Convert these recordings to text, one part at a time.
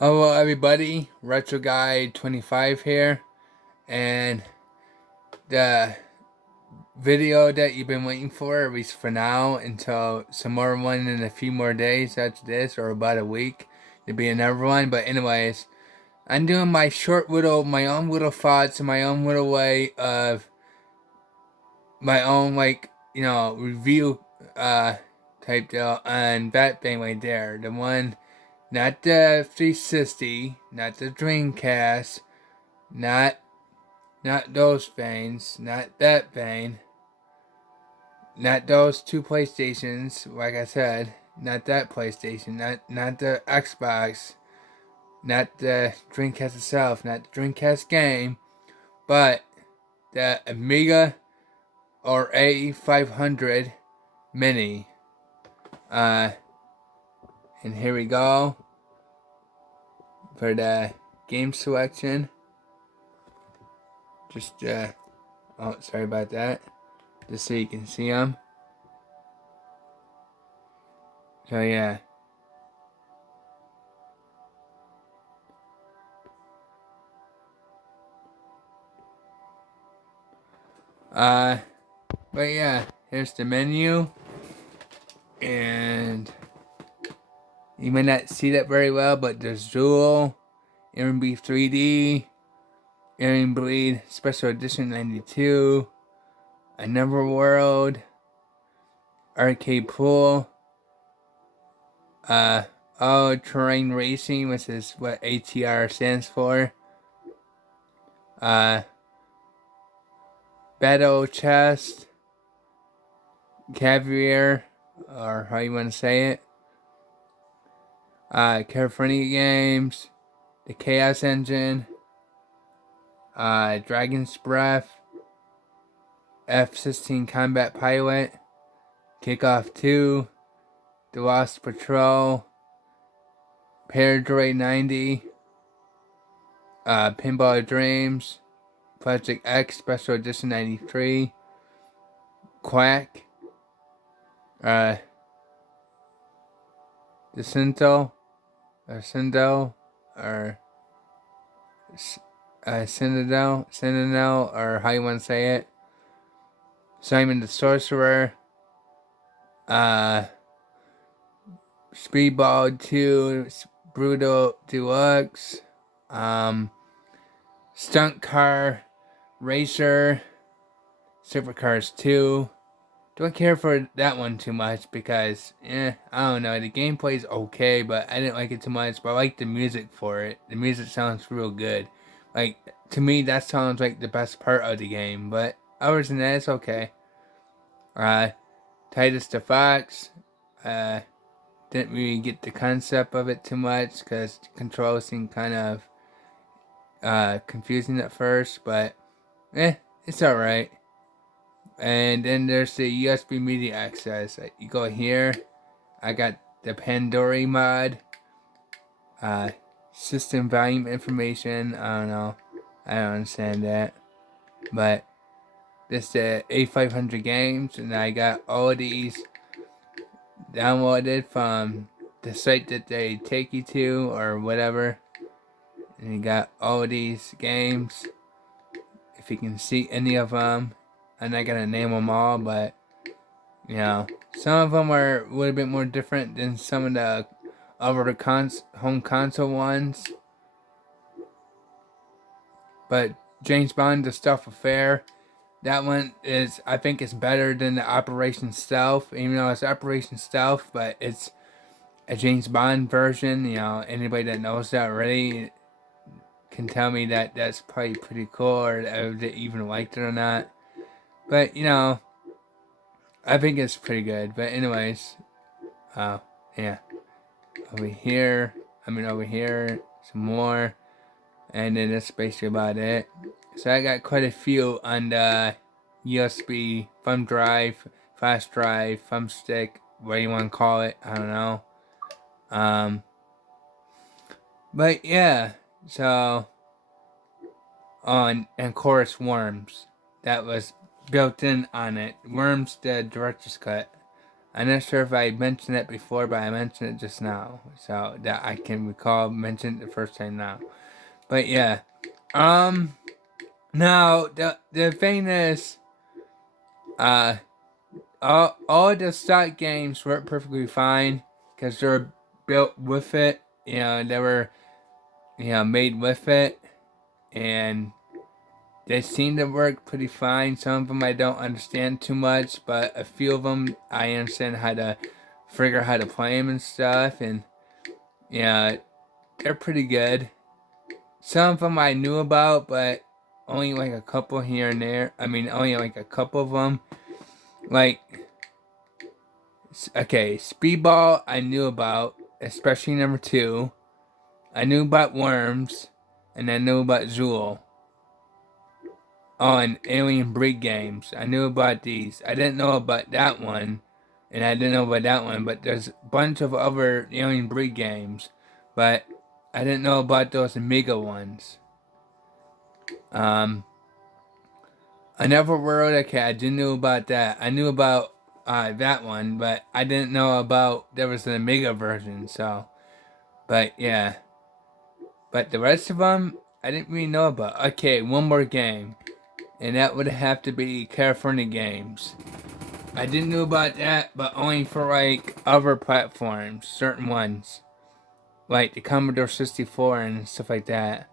Hello everybody, Retro Guy 25 here, and the video that you've been waiting for, at least for now, until some more one in a few more days after this, or about a week, there'll be another one. But anyways, I'm doing my my own little thoughts and my own little way of my own, review, type deal on that thing right there. The one, not the 360, not the Dreamcast, not those veins, not that vein, not those two PlayStations, like I said, not that PlayStation, not the Xbox, not the Dreamcast itself, not the Dreamcast game, but the Amiga or A500 Mini. Uh, and here we go for the game selection. Just, oh, sorry about that. Just so you can see them. So, yeah. But yeah, here's the menu. And you may not see that very well, but there's Dual, Aaron B 3D, Aaron Bleed Special Edition 92, Another World, Arcade Pool, All Terrain Racing, which is what ATR stands for, Battle Chest, Caviar, or how you want to say it, California Games, the Chaos Engine, Dragon's Breath, F-16 Combat Pilot, Kickoff 2, The Lost Patrol, Paradroid 90, Pinball Dreams, Project X Special Edition 93, Quack, Jacinto, or Cindo, or Citadel, or how you want to say it, Simon the Sorcerer, Speedball 2, Brutal Deluxe, Stunt Car Racer, Supercars 2. Don't care for that one too much because, I don't know. The gameplay's okay, but I didn't like it too much. But I like the music for it. The music sounds real good. Like, to me, that sounds like the best part of the game. But other than that, it's okay. Titus the Fox. Didn't really get the concept of it too much because the controls seemed kind of confusing at first. But, it's alright. And then there's the USB media access. You go here. I got the Pandora mod. System volume information. I don't know. I don't understand that. But this the A500 games. And I got all of these downloaded from the site that they take you to or whatever. And you got all of these games. If you can see any of them. I'm not gonna name them all, but some of them are a little bit more different than some of the other home console ones. But James Bond, the Stealth Affair, that one is, I think, is better than the Operation Stealth. Even though it's Operation Stealth, but it's a James Bond version. Anybody that knows that already can tell me that that's probably pretty cool, or if they even liked it or not. But I think it's pretty good. But anyways, yeah. Over here, some more. And then that's basically about it. So I got quite a few on the USB thumb drive, flash drive, thumb stick, what you want to call it. I don't know. But yeah, so and of course Worms. That was built in on it. Worms, the director's cut. I'm not sure if I mentioned it before, but I mentioned it just now. So that I can recall mentioned it the first time now. But yeah. Now the thing is, all the stock games work perfectly fine because they're built with it. You know, they were, made with it, and they seem to work pretty fine. Some of them I don't understand too much, but a few of them I understand how to figure how to play them and stuff, and yeah, they're pretty good. Some of them I knew about, but only like a couple here and there. I mean, only like a couple of them. Like, okay, Speedball I knew about, especially number 2. I knew about Worms, and I knew about Zool. On Alien Breed games. I knew about these. I didn't know about that one, and I didn't know about that one, but there's a bunch of other Alien Breed games, but I didn't know about those Amiga ones. Another World, okay, I didn't know about that. I knew about that one, but I didn't know about there was an Amiga version, so, but yeah. But the rest of them, I didn't really know about. Okay, one more game, and that would have to be California Games. I didn't know about that, but only for like other platforms, certain ones, like the Commodore 64 and stuff like that.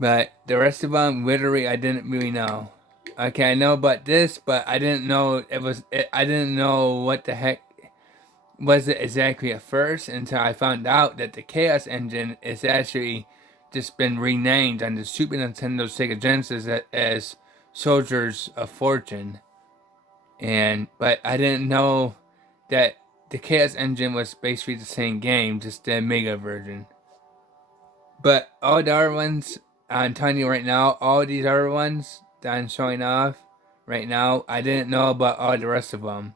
But the rest of them, literally, I didn't really know. Okay, I know about this, but I didn't know I didn't know what the heck was it exactly at first until I found out that the Chaos Engine is actually just been renamed on the Super Nintendo Sega Genesis as Soldiers of Fortune. But I didn't know that the Chaos Engine was basically the same game, just the Amiga version. But all the other ones, I'm telling you right now, all these other ones that I'm showing off right now, I didn't know about all the rest of them.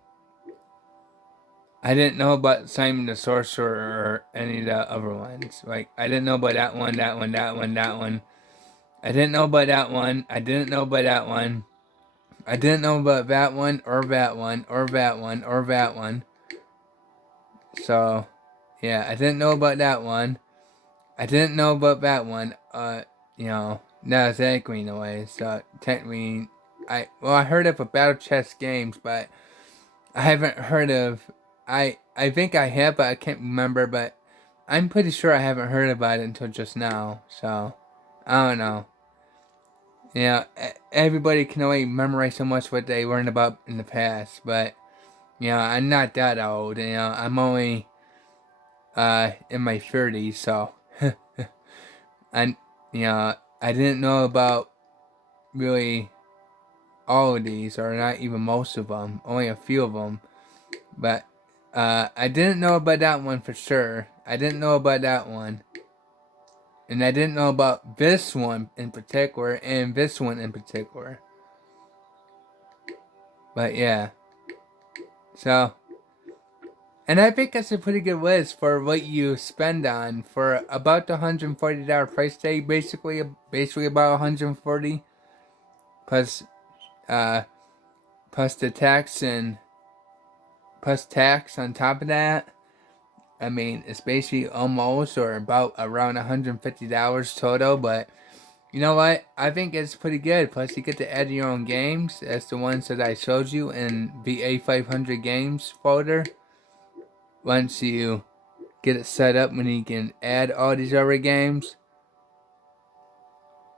I didn't know about Simon the Sorcerer or any of the other ones. Like, I didn't know about that one, that one, that one, that one. I didn't know about that one. I didn't know about that one. I didn't know about that one, or that one, or that one, or that one. So, yeah, I didn't know about that one. I didn't know about that one. Not exactly in a way. So, technically, I heard of a Battle Chess Games, but I haven't heard of. I think I have, but I can't remember. But I'm pretty sure I haven't heard about it until just now. So, I don't know. Everybody can only memorize so much what they learned about in the past, but I'm not that old. I'm only in my 30s, so and I didn't know about really all of these, or not even most of them, only a few of them. But I didn't know about that one for sure. I didn't know about that one, and I didn't know about this one in particular, and this one in particular. But yeah, so. And I think that's a pretty good list for what you spend on for about the $140 price tag. Basically about 140 plus uh plus the tax and plus tax on top of that. I mean, it's basically almost or about around $150 total. But you know what? I think it's pretty good. Plus, you get to add your own games. That's the ones that I showed you in the A500 games folder. Once you get it set up when you can add all these other games.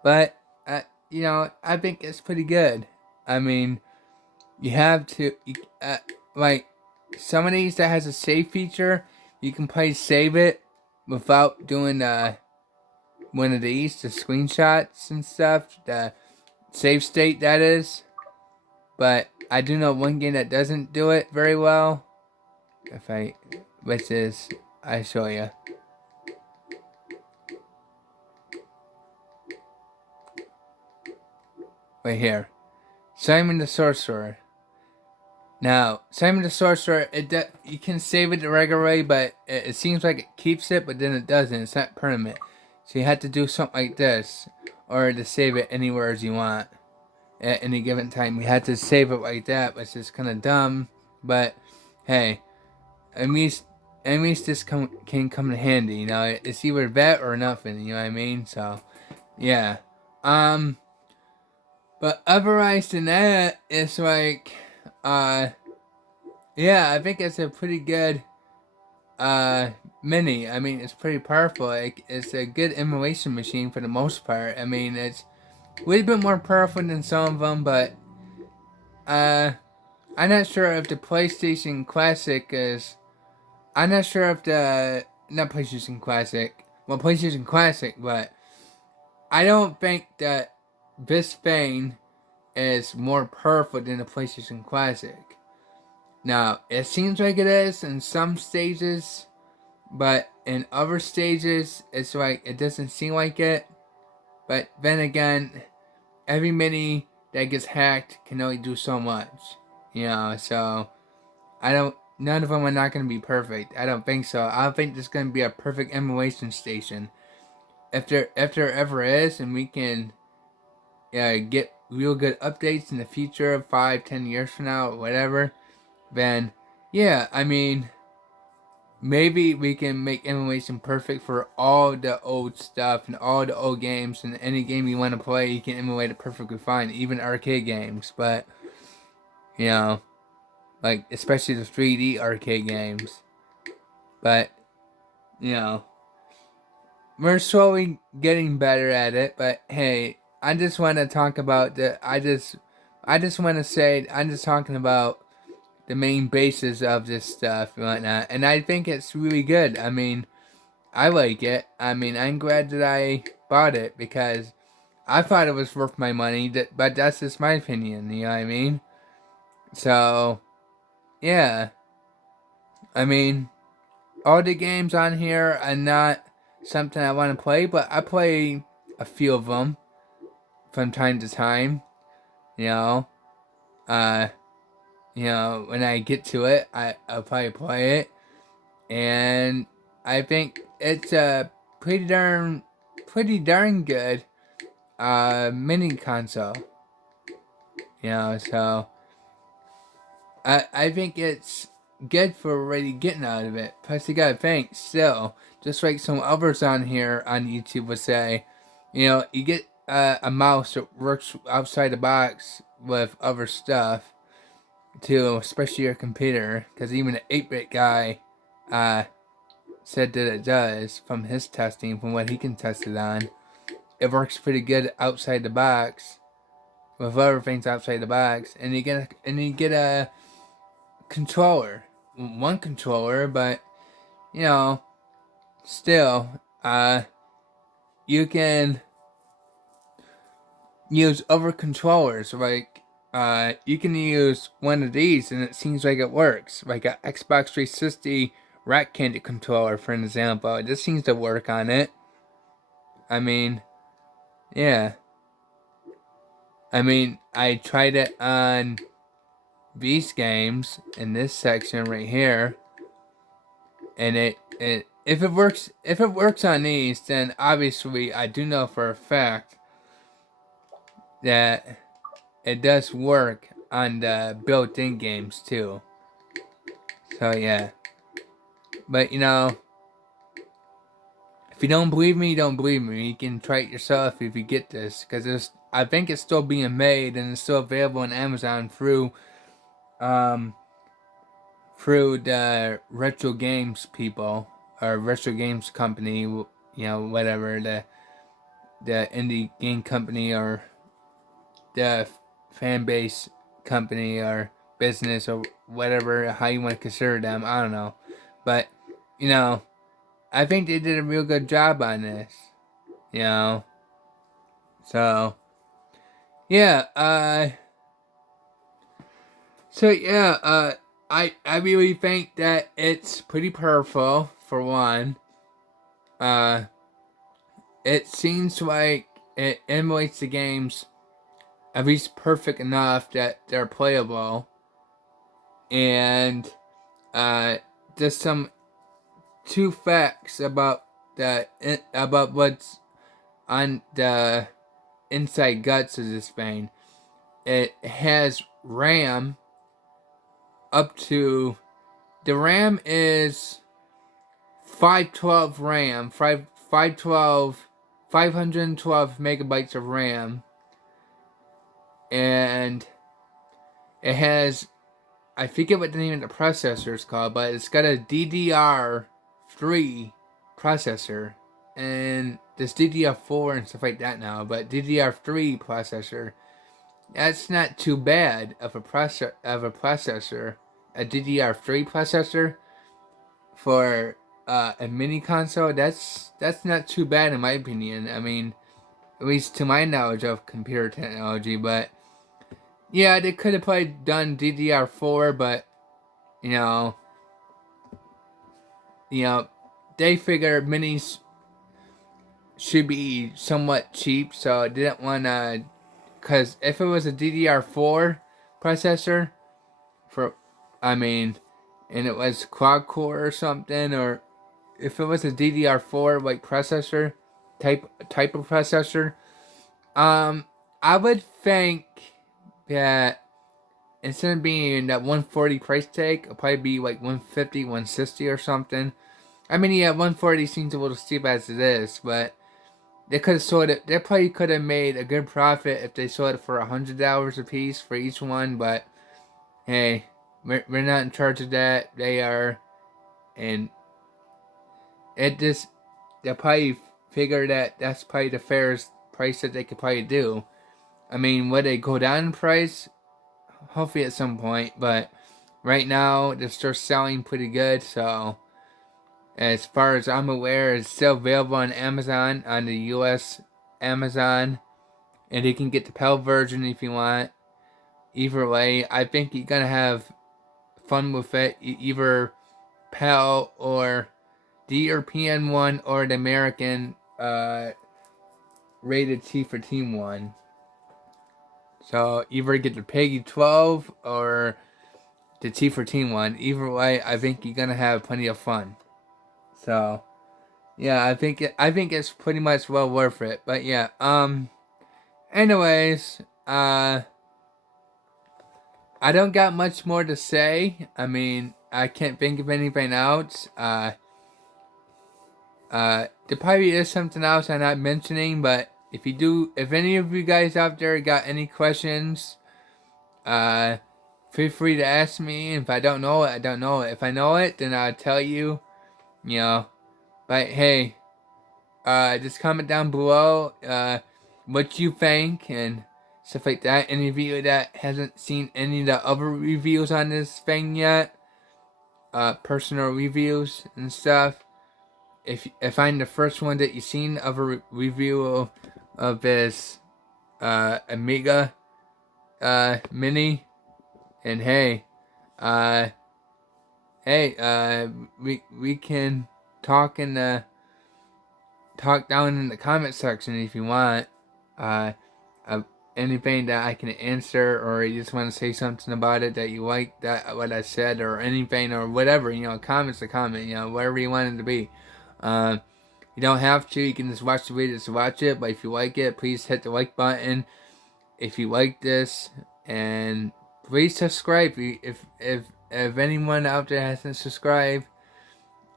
But I think it's pretty good. I mean, you have to like some of these that has a save feature. You can play save it without doing one of these, the screenshots and stuff, the save state that is. But I do know one game that doesn't do it very well. Which is, I show you. Right here. Simon the Sorcerer. Now, Simon the Sorcerer, you can save it the regular way, but it seems like it keeps it, but then it doesn't. It's not permanent. So you have to do something like this, or to save it anywhere as you want at any given time. You have to save it like that, which is kind of dumb, but hey, at least this can come in handy. You know, it's either that or nothing. You know what I mean? So, yeah. But otherwise than that, it's like, yeah, I think it's a pretty good mini. I mean, it's pretty powerful. It's a good emulation machine for the most part. I mean, it's a little bit more powerful than some of them, but uh, I'm not sure if the PlayStation Classic is. I'm not sure if the not PlayStation Classic. Well, PlayStation Classic, but I don't think that this thing is more powerful than the PlayStation Classic. Now, it seems like it is in some stages, but in other stages, it's like it doesn't seem like it. But then again, every mini that gets hacked can only do so much. You know, so I don't. None of them are not going to be perfect. I don't think so. I don't think there's going to be a perfect emulation station. If there ever is, and we can get real good updates in the future, 5, 10 years from now, or whatever, then yeah, I mean, maybe we can make emulation perfect for all the old stuff and all the old games, and any game you want to play, you can emulate it perfectly fine, even arcade games. But you know, like especially the 3D arcade games. But you know, we're slowly getting better at it. But hey, I just want to talk about I just want to say I'm just talking about the main basis of this stuff and whatnot, and I think it's really good. I mean, I like it. I mean, I'm glad that I bought it because I thought it was worth my money. But that's just my opinion. You know what I mean? So yeah, I mean, all the games on here are not something I want to play, but I play a few of them from time to time. You know, uh, when I get to it, I'll probably play it, and I think it's a pretty darn good mini console. You know, so I think it's good for already getting out of it. Plus, you gotta think still, just like some others on here on YouTube would say, you know, you get a mouse that works outside the box with other stuff too, especially your computer, because even the 8-bit guy said that it does from his testing, from what he can test it on. It works pretty good outside the box with other things outside the box, and you get a controller, one controller, but you know, still, you can use other controllers. Like, you can use one of these, and it seems like it works. Like a Xbox 360 Rat Candy controller, for an example. It just seems to work on it. I mean, yeah. I mean, I tried it on these games in this section right here, and it if it works on these, then obviously I do know for a fact that it does work on the built-in games too. So yeah, but you know, if you don't believe me, you don't believe me. You can try it yourself if you get this, because I think it's still being made and it's still available on Amazon um through the retro games people or retro games company, you know, whatever the indie game company or the fan base company or business or whatever, how you want to consider them. I don't know, but you know, I think they did a real good job on this. You know, so yeah, I really think that it's pretty powerful for one. Uh, it seems like it emulates the games at least perfect enough that they're playable, and just some two facts about what's on the inside guts of this thing. It has RAM up to The RAM is 512 RAM, 512, 512 megabytes of RAM, and it has, I forget what the name of the processor is called, but it's got a DDR3 processor, and this DDR4 and stuff like that now, but DDR3 processor, that's not too bad of a processor, a DDR3 processor for a mini console. That's not too bad in my opinion. I mean, at least to my knowledge of computer technology, but yeah, they could have probably done DDR4, but you know, they figured minis should be somewhat cheap, so I didn't want to. Because if it was a DDR4 processor, I mean, and it was quad core or something, or if it was a DDR4 like processor type of processor, I would think that instead of being that 140 price tag, it'll probably be like 150, 160 or something. I mean, yeah, 140 seems a little steep as it is, but they could have sold it. They probably could have made a good profit if they sold it for $100 a piece for each one. But hey, we're not in charge of that. They are, and it just they probably figure that that's probably the fairest price that they could probably do. I mean, would they go down in price? Hopefully at some point, but right now they're still selling pretty good. So as far as I'm aware, it's still available on Amazon, on the US Amazon, and you can get the PAL version if you want. Either way, I think you're gonna have fun with it. Either PAL or the European one or the American rated T for Team one. So either get the Peggy 12 or the T for Team one. Either way, I think you're gonna have plenty of fun. So yeah, I think it's pretty much well worth it. But yeah, anyways, I don't got much more to say. I mean, I can't think of anything else. There probably is something else I'm not mentioning, but if you do, if any of you guys out there got any questions, feel free to ask me. If I don't know it, I don't know it. If I know it, then I'll tell you. You know, but hey, just comment down below what you think and stuff like that. Any of you that hasn't seen any of the other reviews on this thing yet, personal reviews and stuff. If I'm the first one that you've seen of a review of this Amiga Mini, and hey, we can talk in the talk down in the comment section if you want. Anything that I can answer, or you just want to say something about it that you like that what I said, or anything, or whatever. Comment's a comment. Whatever you want it to be. You don't have to. You can just watch the video to watch it. But if you like it, please hit the like button. If you like this, and please subscribe. If anyone out there hasn't subscribed,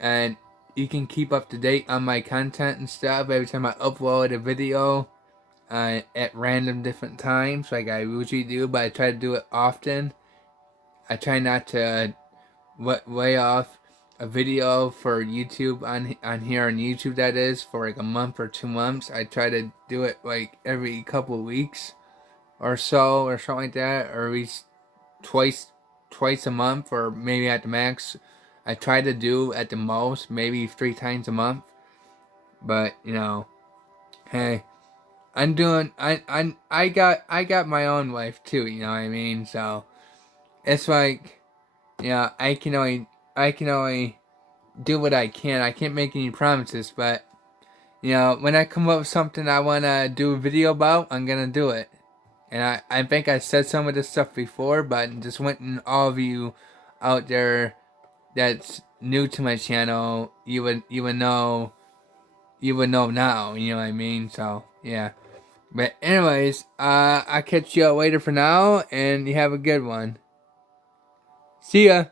and you can keep up to date on my content and stuff every time I upload a video at random different times, like I usually do. But I try to do it often. I try not to way off a video for YouTube on here on YouTube, that is, for like a month or 2 months. I try to do it like every couple of weeks or so, or something like that, or at least twice a month, or maybe at the max. I try to do at the most maybe 3 times a month. But hey, I got my own life too, you know what I mean? So it's like, I can only do what I can. I can't make any promises, but when I come up with something I wanna do a video about, I'm gonna do it. And I think I said some of this stuff before, but just wanting all of you out there that's new to my channel, you would know now, you know what I mean? So yeah. But anyways, I'll catch you all later for now, and you have a good one. See ya.